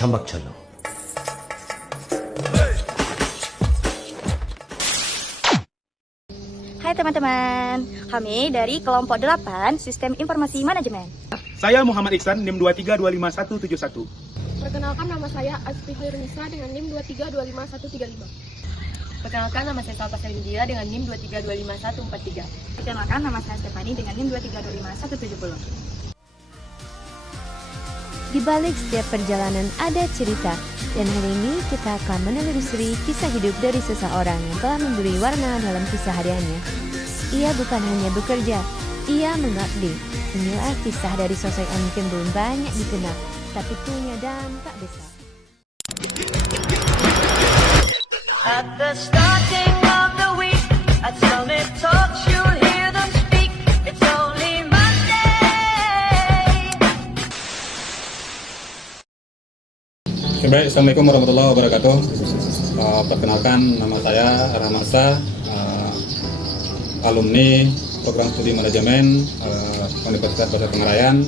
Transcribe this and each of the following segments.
Chambak Chalo. Hai teman-teman, kami dari kelompok 8 Sistem Informasi Manajemen. Saya Muhammad Iksan, NIM 2325171. Perkenalkan, nama saya Asfi Khairunisa dengan NIM 2325135. Perkenalkan, nama saya Salpa Sarindia dengan NIM 2325143. Perkenalkan, nama saya Stefani dengan NIM 2325170. Di balik setiap perjalanan ada cerita, dan hari ini kita akan menelusuri kisah hidup dari seseorang yang telah memberi warna dalam kisah hariannya. Ia bukan hanya bekerja, ia mengabdi. Inilah kisah dari sosok yang mungkin belum banyak dikenal, tapi punya dampak besar. At the starting of the week, at Summit Talks, you'll hear them speak. It's only Monday. Baik, Assalamualaikum warahmatullahi wabarakatuh. Perkenalkan, nama saya Rahmansa, alumni program studi manajemen Universitas Basa Pengarayan.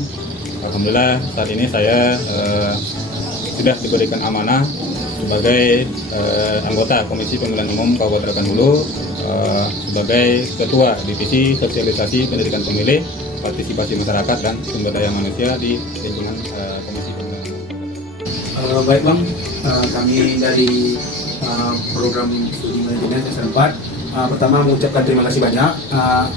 Alhamdulillah saat ini saya sudah diberikan amanah sebagai anggota Komisi Pemilihan Umum Kabupaten Rokan Hulu, sebagai Ketua Divisi Sosialisasi Pendidikan Pemilih, Partisipasi Masyarakat dan Sumber Daya Manusia di lingkungan Komisi Pemilihan Umum. Baik Bang, kami dari program studi manajemen semester 4 pertama mengucapkan terima kasih banyak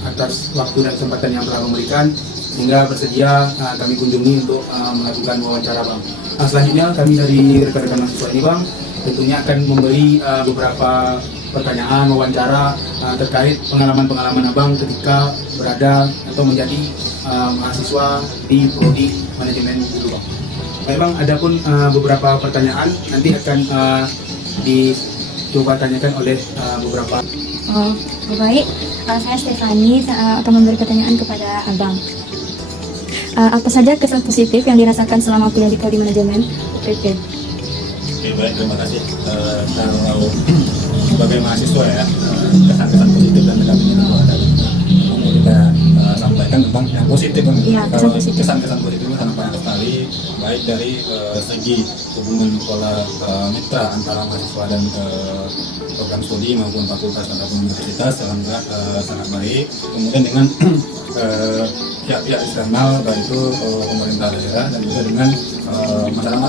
atas waktu dan kesempatan yang telah memberikan sehingga bersedia kami kunjungi untuk melakukan wawancara Bang. Selanjutnya kami dari rekan-rekan mahasiswa ini Bang tentunya akan memberi beberapa pertanyaan wawancara terkait pengalaman-pengalaman Abang ketika berada atau menjadi mahasiswa di prodi manajemen dulu Bang. Baik Bang, adapun beberapa pertanyaan nanti akan dicoba tanyakan oleh beberapa. Baik, saya Stefani akan memberi pertanyaan kepada Abang. Apa saja kesan positif yang dirasakan selama kuliah di prodi manajemen UPP? Oke, baik, terima kasih. Kalau sebagai mahasiswa ya, kesan-kesan positif dan negatif itu ada. Mau kita sampaikan tentang yang positif Bang. Iya, Kalau positif. kesan-kesan positif itu sangat banyak sekali, baik dari segi hubungan pola mitra antara mahasiswa dan program studi maupun fakultas ataupun universitas, alhamdulillah sangat baik. Kemudian dengan pihak-pihak eksternal, baik itu pemerintah daerah dan juga dengan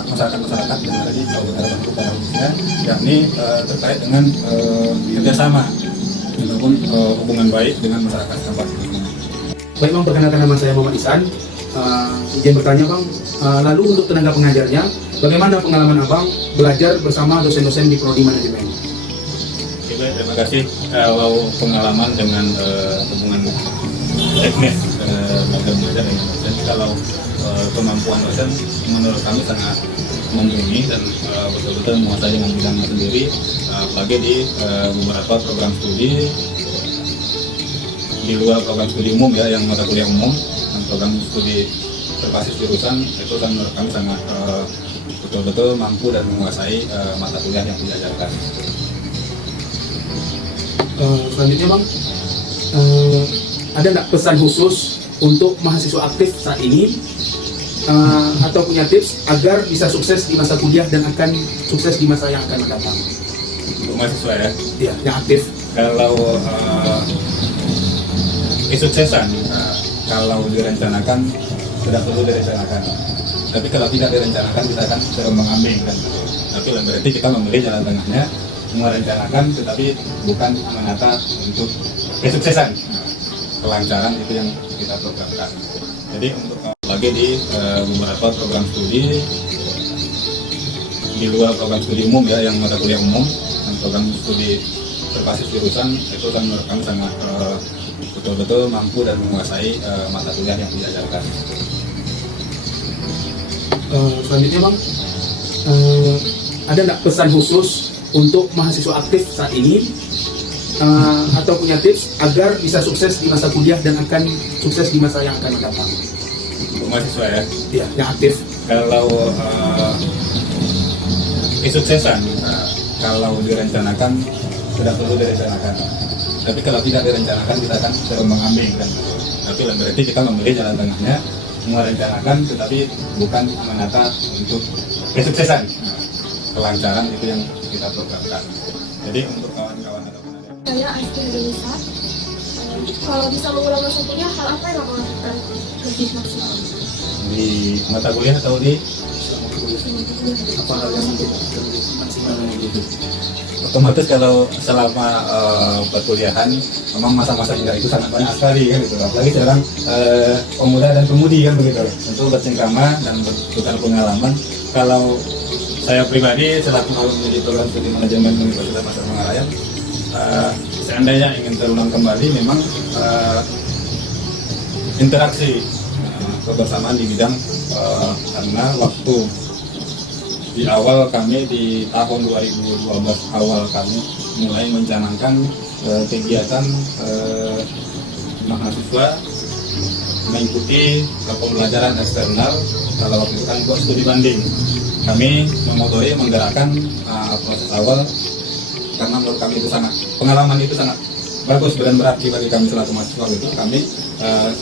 masyarakat yang ada di Kabupaten Rokan Hulu pada khususnya, yakni terkait dengan kerjasama ataupun hubungan baik dengan masyarakat setempat. Baik Bang, perkenalkan nama saya Muhammad Iksan. Izin bertanya Bang, lalu untuk tenaga pengajarnya, bagaimana pengalaman Abang belajar bersama dosen-dosen di prodi manajemen? Oke, baik, terima kasih. Kalau pengalaman dengan hubungan teknis belajar dengan dosen, kalau kemampuan dosen menurut kami sangat mumpuni dan betul-betul menguasai dengan bidangnya sendiri, apalagi di beberapa program studi di luar program studi umum ya, yang mata kuliah umum dan program studi berbasis jurusan itu kan menurut kami sangat betul-betul mampu dan menguasai mata kuliah yang diajarkan. Selanjutnya Bang, ada nggak pesan khusus untuk mahasiswa aktif saat ini atau punya tips agar bisa sukses di masa kuliah dan akan sukses di masa yang akan mendatang? Untuk mahasiswa ya? Iya, yang aktif. Kalau kesuksesan, kalau direncanakan sudah perlu direncanakan. Tapi kalau tidak direncanakan kita akan terombang-ambing kan. Tapi berarti kita memilih jalan tengahnya, merencanakan tetapi bukan menata untuk kesuksesan. Kelancaran itu yang kita programkan. Jadi untuk lagi di beberapa program studi di luar program studi umum ya, yang mata kuliah umum dan program studi berbasis jurusan itu kan menurut kami sangat betul-betul mampu dan menguasai mata kuliah yang diajarkan. Selanjutnya Bang, ada nggak pesan khusus untuk mahasiswa aktif saat ini atau punya tips agar bisa sukses di masa kuliah dan akan sukses di masa yang akan mendatang? Untuk mahasiswa ya? Iya, yang aktif. Kalau kesuksesan, kalau direncanakan sudah perlu direncanakan. Tapi kalau tidak direncanakan kita akan terombang-ambing kan. Tapi berarti kita memilih jalan tengahnya, merencanakan tetapi bukan menata untuk kesuksesan, kelancaran itu yang kita programkan. Jadi untuk kawan-kawan ataupun ada Saya Asti Indonesia. Kalau bisa mengulang masa kuliah, hal apa yang akan lakukan lebih maksimal? di mata kuliah atau di Apa hal yang untuk lebih maksimal gitu? otomatis kalau selama perkuliahan memang masa-masa indah itu sangat banyak sekali kan gitu, apalagi sekarang pemuda dan pemudi kan begitu, tentu bercengkrama dan bertukar pengalaman. Kalau saya pribadi selaku menjadi program studi manajemen Universitas Master Pengarayan, seandainya ingin terulang kembali memang interaksi kebersamaan di bidang karena waktu di awal kami di tahun 2012 awal kami mulai mencanangkan kegiatan mahasiswa mengikuti pembelajaran eksternal. Kalau waktu itu kan buat studi banding, kami memotori menggerakkan proses awal karena menurut kami itu sangat pengalaman itu sangat bagus dan berarti bagi kami selaku mahasiswa. Itu kami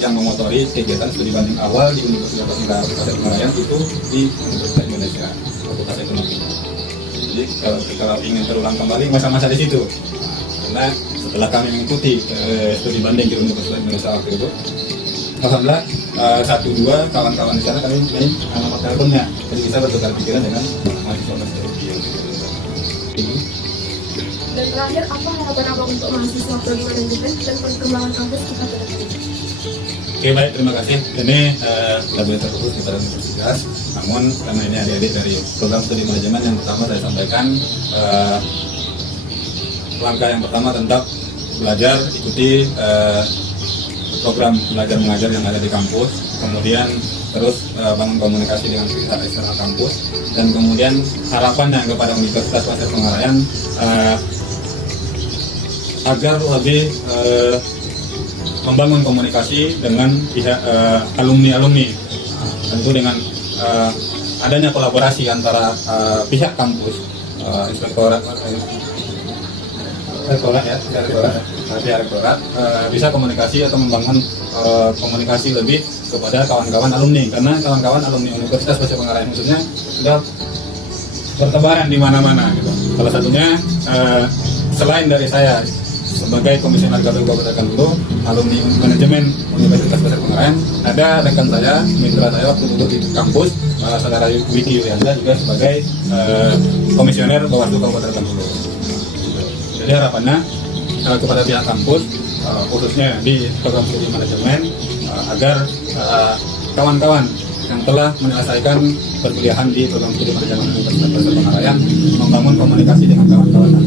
yang memotori kegiatan studi banding awal di Universitas Pengarayan itu di Universitas Indonesia Fakultas Ekonomi. Jadi kalau ingin terulang kembali masa-masa di situ, karena setelah kami mengikuti studi banding di Universitas Indonesia waktu itu, alhamdulillah 1-2 kawan-kawan di sana kami punya nomor teleponnya, jadi bisa bertukar pikiran dengan mahasiswa-mahasiswa. Dan terakhir, apa harapan Abang untuk mahasiswa prodi manajemen dan perkembangan kampus kita ke depan? Oke, baik, terima kasih. Ini tidak boleh terfokus kepada universitas, namun karena ini adik-adik dari program studi manajemen, yang pertama saya sampaikan langkah yang pertama tentang belajar, ikuti program belajar mengajar yang ada di kampus, kemudian terus bangun komunikasi dengan pihak eksternal kampus, dan kemudian harapannya kepada Universitas Master Pengarayan agar lebih membangun komunikasi dengan pihak alumni-alumni, tentu dengan adanya kolaborasi antara pihak kampus, inspektorat bisa komunikasi atau membangun komunikasi lebih kepada kawan-kawan alumni, karena kawan-kawan alumni Universitas Master Pengarayan khususnya sudah bertebaran di mana-mana gitu. Salah satunya selain dari saya sebagai komisioner KPU Kabupaten Bengkulu, alumni manajemen Universitas Master Pengarayan, ada rekan saya, mitra saya waktu duduk di kampus, saudara Wiki Yulianza juga sebagai komisioner Bawaslu Kabupaten Bengkulu. Jadi harapannya kepada pihak kampus, khususnya di program studi manajemen, agar kawan-kawan yang telah menyelesaikan perkuliahan di program studi manajemen Universitas Master Pengarayan membangun komunikasi dengan kawan-kawan.